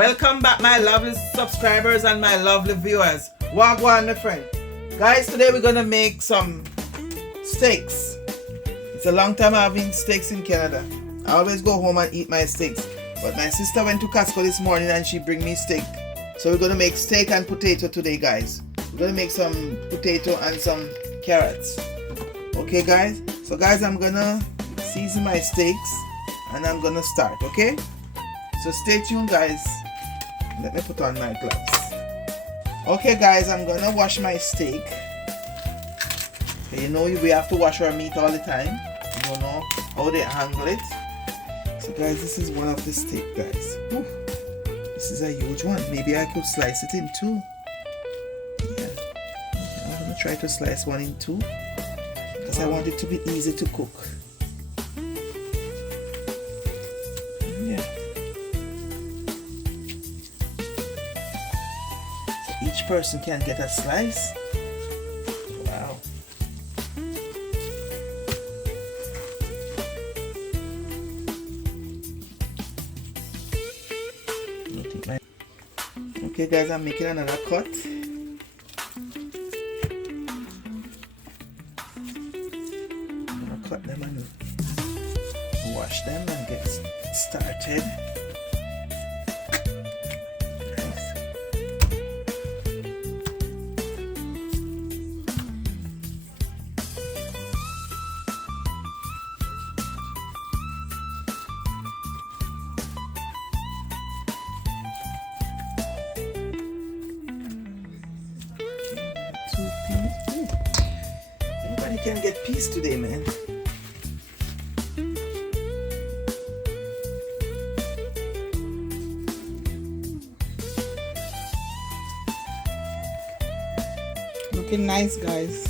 Welcome back, my lovely subscribers and my lovely viewers. Wagwan, my friend. Guys, today we're gonna make some steaks. It's a long time I've been steaks in Canada. I always go home and eat my steaks, but my sister went to Costco this morning and she bring me steak. So we're gonna make steak and potato today, guys. We're gonna make some potato and some carrots. Okay, guys? So guys, I'm gonna season my steaks and I'm gonna start, okay? So stay tuned, guys. Let me put on my gloves. Okay, guys, I'm gonna wash my steak. Okay, you know we have to wash our meat all the time. You don't know how they handle it. So guys, this is one of the steak, guys. Ooh, this is a huge one. Maybe I could slice it in two. Yeah, I'm gonna try to slice one in two because I want it to be easy to cook. Each person can get a slice. Wow. Okay, guys, I'm making another cut. I'm gonna cut them and wash them and get started. Everybody can get peace today, man. Looking nice, guys.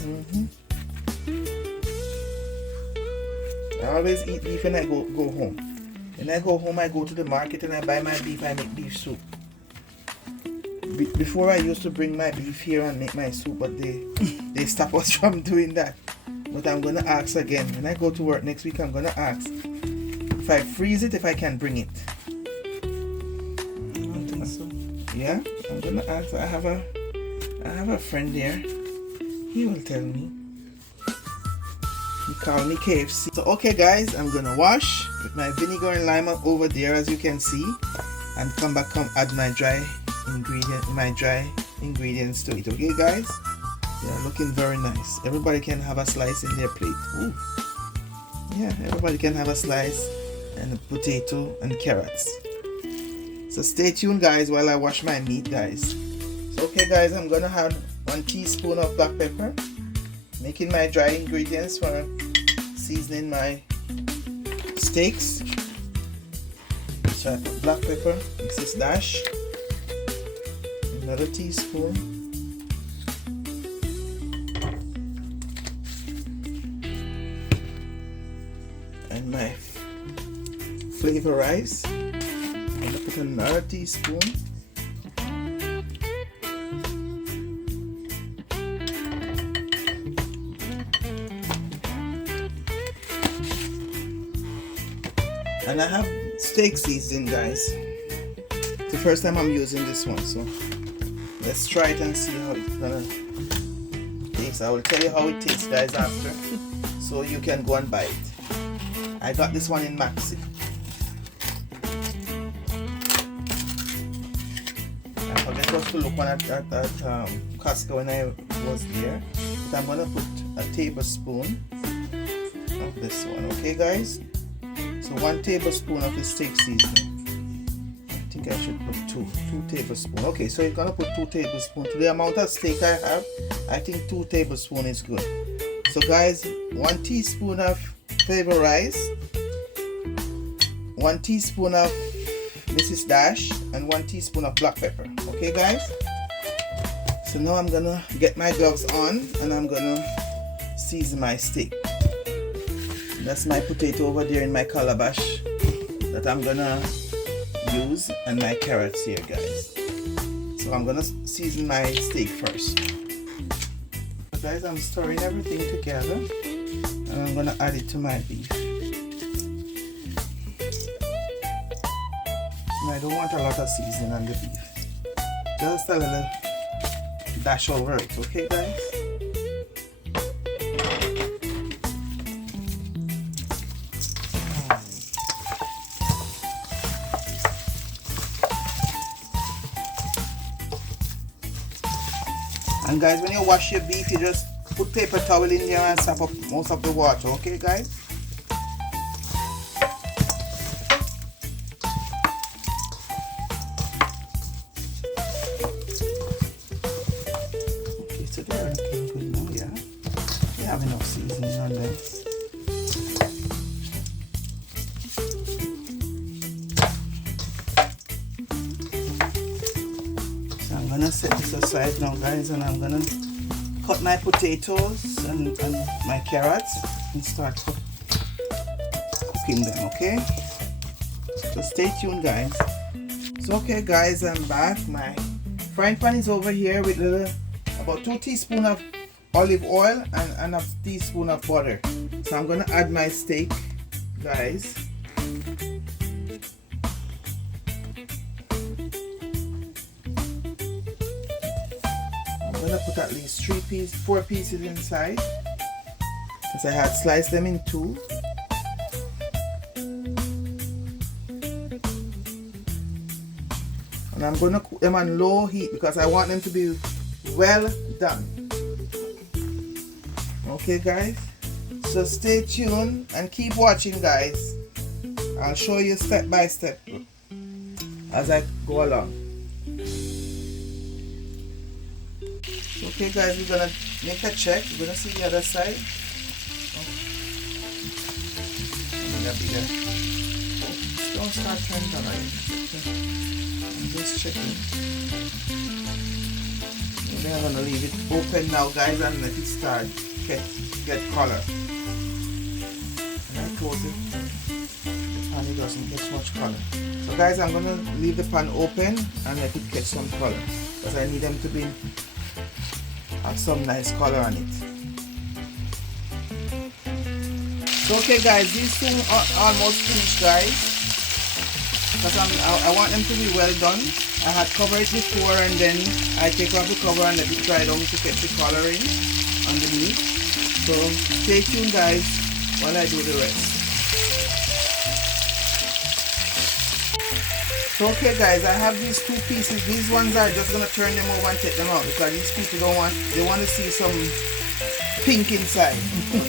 I always eat beef when I go home. When I go home, I go to the market and I buy my beef. I make beef soup. Before I used to bring my beef here and make my soup, but they stop us from doing that. But I'm gonna ask again. When I go to work next week, I'm gonna ask if I freeze it, if I can bring it. I don't think so. Yeah, I'm gonna ask. I have a friend there. He will tell me. He called me KFC. So okay, guys, I'm gonna wash with my vinegar and lime over there, as you can see, and come add my dry ingredients to it. Okay, guys? Yeah, looking very nice. Everybody can have a slice in their plate. Ooh. Yeah, everybody can have a slice and a potato and carrots. So stay tuned, guys, while I wash my meat, guys. So okay, guys, I'm gonna have 1 teaspoon of black pepper. Making my dry ingredients for seasoning my steaks. So I put black pepper, Mrs. Dash. Another teaspoon. And my flavor rice. I'm gonna put another teaspoon. And I have steak seasoning, guys. It's the first time I'm using this one, so let's try it and see how it's gonna taste. I will tell you how it tastes, guys, after, so you can go and buy it. I got this one in Maxi. I forget to look one at Costco when I was there. But I'm gonna put a tablespoon of this one. Okay, guys? So 1 tablespoon of the steak seasoning. I think I should put 2 tablespoons. Okay, so you're gonna put 2 tablespoons. To the amount of steak I have, I think 2 tablespoons is good. So guys, 1 teaspoon of flavor rice, 1 teaspoon of Mrs. Dash, and 1 teaspoon of black pepper. Okay, guys? So now I'm gonna get my gloves on and I'm gonna season my steak. That's my potato over there in my calabash that I'm gonna use, and my carrots here, guys. So I'm gonna season my steak first. So guys, I'm stirring everything together and I'm gonna add it to my beef. I don't want a lot of seasoning on the beef. Just a little dash over it, okay guys? And guys, when you wash your beef, you just put paper towel in there and sop up most of the water, okay guys? Okay, so they're looking good now, yeah? We have enough seasoning on them. So I'm gonna set this aside now guys, and I'm gonna cut my potatoes and my carrots and start cooking them, okay? So stay tuned guys. So okay guys, I'm back. My frying pan is over here with about 2 teaspoons of olive oil and a teaspoon of butter. So I'm gonna add my steak guys. I'm gonna put at least 4 pieces inside, because I had sliced them in 2. And I'm gonna cook them on low heat because I want them to be well done. Okay guys, so stay tuned and keep watching guys. I'll show you step by step as I go along. Okay guys, we're gonna make a check. We're gonna see the other side. Don't start turning on it. I'm just checking. Maybe I'm gonna leave it open now guys and let it start get color. And I close it, the pan doesn't get much color. So guys, I'm gonna leave the pan open and let it get some color, because I need them to have some nice color on it. So okay guys, these two are almost finished guys, because I want them to be well done. I had covered it before and then I take off the cover and let it dry down to get the coloring underneath. So stay tuned guys while I do the rest. So okay guys, I have these 2 pieces. These ones are just gonna turn them over and take them out, because these people they want to see some pink inside.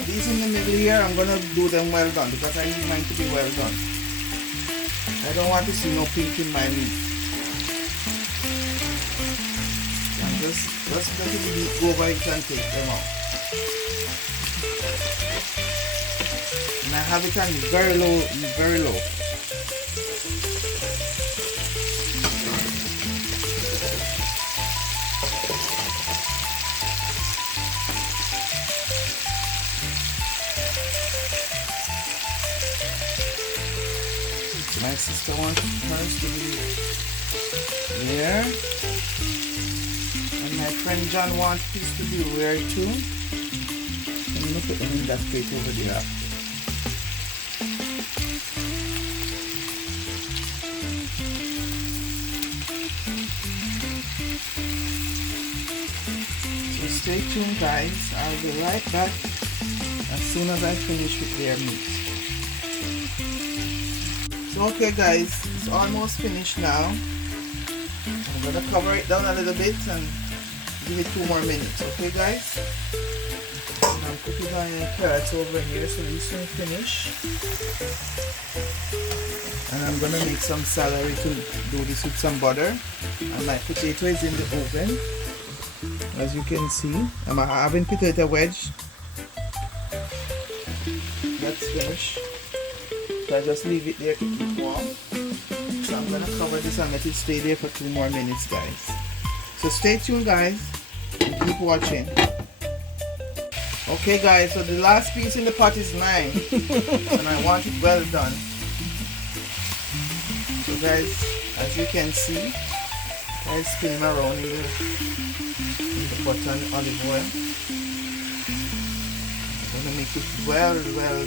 These in the middle here, I'm gonna do them well done, because I need mine to be well done. I don't want to see no pink in my meat. And just let it go over it and take them out. And I have it on very low, very low. My sister wants hers to be there, and my friend John wants his to be rare too. I'm gonna put them in that plate over there. So stay tuned guys, I'll be right back as soon as I finish with their meat. So okay guys, it's almost finished now. I'm gonna cover it down a little bit and give it 2 more minutes, okay guys? And I'm cooking my carrots over here, so these will finish. And I'm gonna make some celery to do this with some butter. And my potato is in the oven. As you can see, I'm having potato wedge. That's finished. So I just leave it there to keep warm. So I'm gonna cover this and let it stay there for 2 more minutes guys. So stay tuned guys and keep watching. Okay guys, so the last piece in the pot is mine. And I want it well done. So guys, as you can see, I spin them around in the butter and olive oil. I'm gonna make it well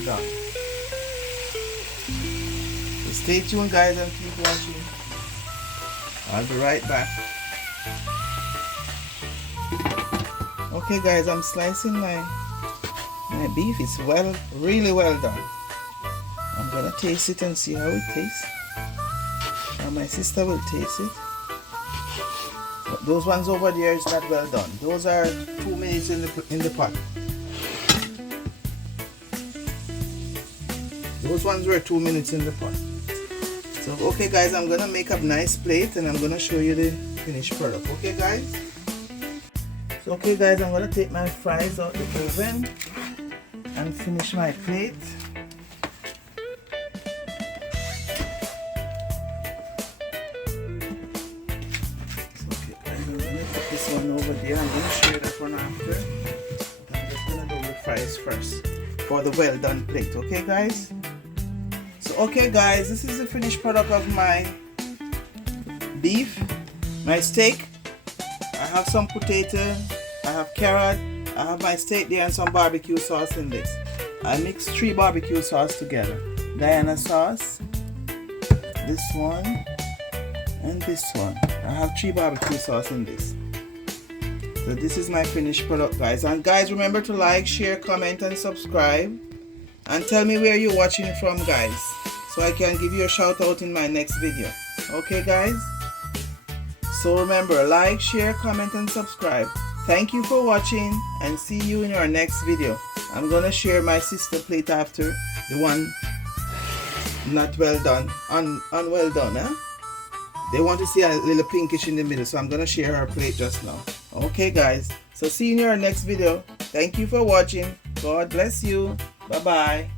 done. Stay tuned guys and keep watching. I'll be right back. Okay guys, I'm slicing my beef. It's really well done. I'm gonna taste it and see how it tastes. And my sister will taste it. But those ones over there is not well done. Those are 2 minutes in the pot. Those ones were 2 minutes in the pot. So okay guys, I'm gonna make up nice plate and I'm gonna show you the finished product. Okay guys? So okay guys, I'm gonna take my fries out the oven and finish my plate. So okay guys, I'm gonna put this one over there. I'm gonna share that one after. I'm just gonna do the fries first for the well done plate. Okay guys? So okay guys, this is the finished product of my beef, my steak. I have some potato, I have carrot, I have my steak there and some barbecue sauce in this. I mixed 3 barbecue sauce together. Diana sauce, this one, and this one. I have 3 barbecue sauce in this. So this is my finished product guys. And guys, remember to like, share, comment and subscribe. And tell me where you're watching from guys, so I can give you a shout out in my next video. Okay guys? So remember, like, share, comment and subscribe. Thank you for watching and see you in our next video. I'm gonna share my sister plate after, the one not well done, unwell done, huh? They want to see a little pinkish in the middle, so I'm gonna share her plate just now. Okay guys, so see you in our next video. Thank you for watching. God bless you. Bye bye.